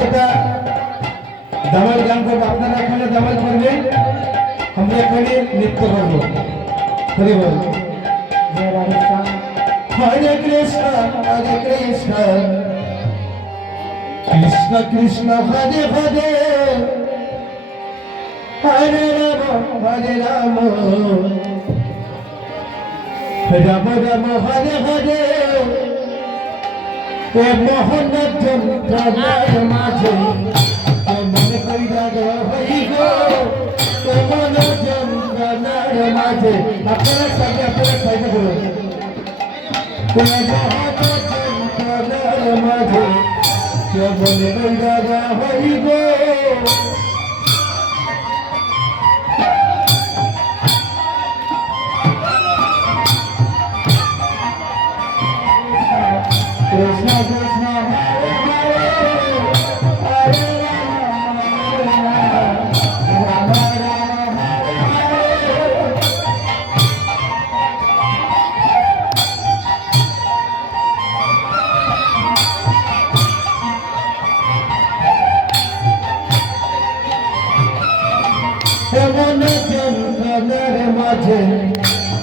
যেটা দামাল গান করবো আপনারা এখানে দামাল করবেন, আমরা এখানে নৃত্য করবো। হরি বল। হরে কৃষ্ণ হরে কৃষ্ণ কৃষ্ণ কৃষ্ণ হরে হরে হরে রাম হরে রাম রাম রাম হরে হরে। এ মোহন যন্ত্রণার মাঝে মন কইরা হইব, মন যন্ত্রণার মাঝে আপনারা সাইডে বলুন। মোহন যন্ত্রণার মাঝে মন কইরা হইব, কৃষ্ণ কৃষ্ণ হরে রাম রাম হরে মাঝে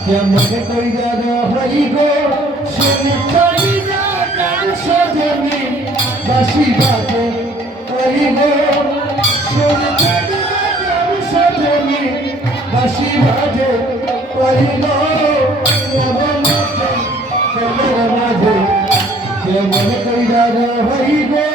কেমন কইরা রহই গো শুনি কইরা গান সজনি বাসি বাজে কই গো শুনি কইরা গান সজনি বাসি বাজে কই গো কেমন মাঝে কেমন কইরা রহই গো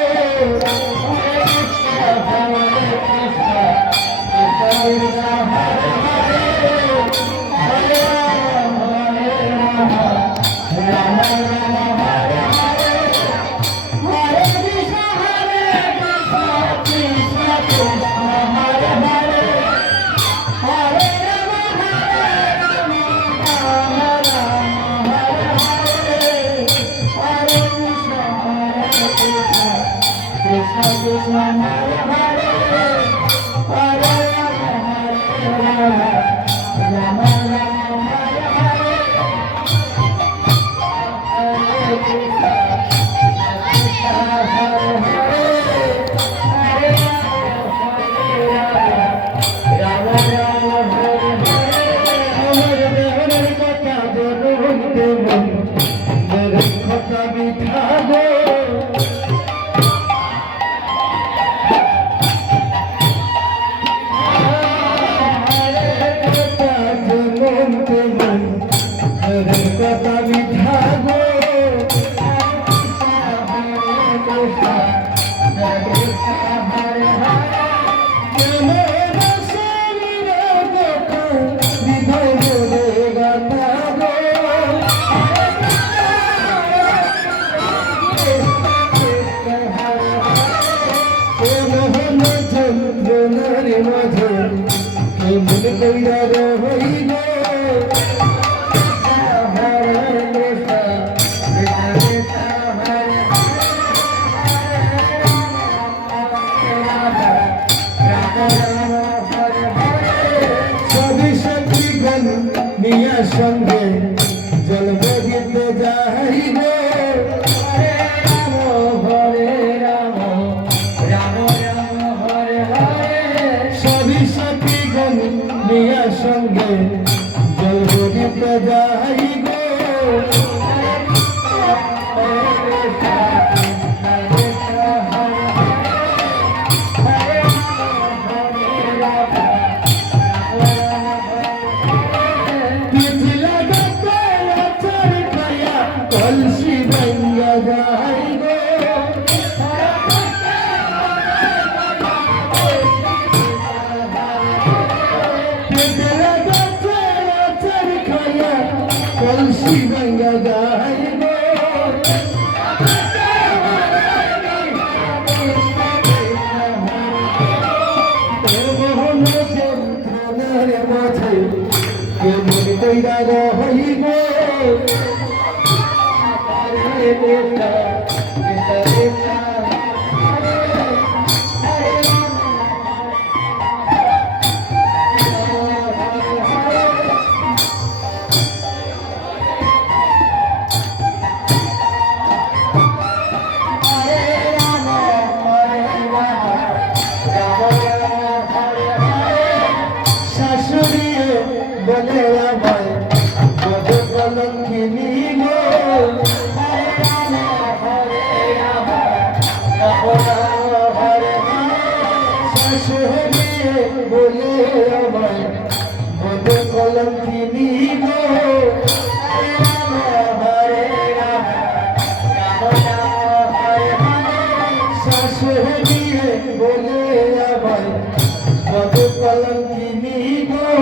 সঙ্গে জল বহিতে যাইব হরে রাম রাম রাম হরে হরে সবই সখী গণ নিয়া সঙ্গে জল বহিতে যাইব বলে আবার কত কলঙ্কিনী গো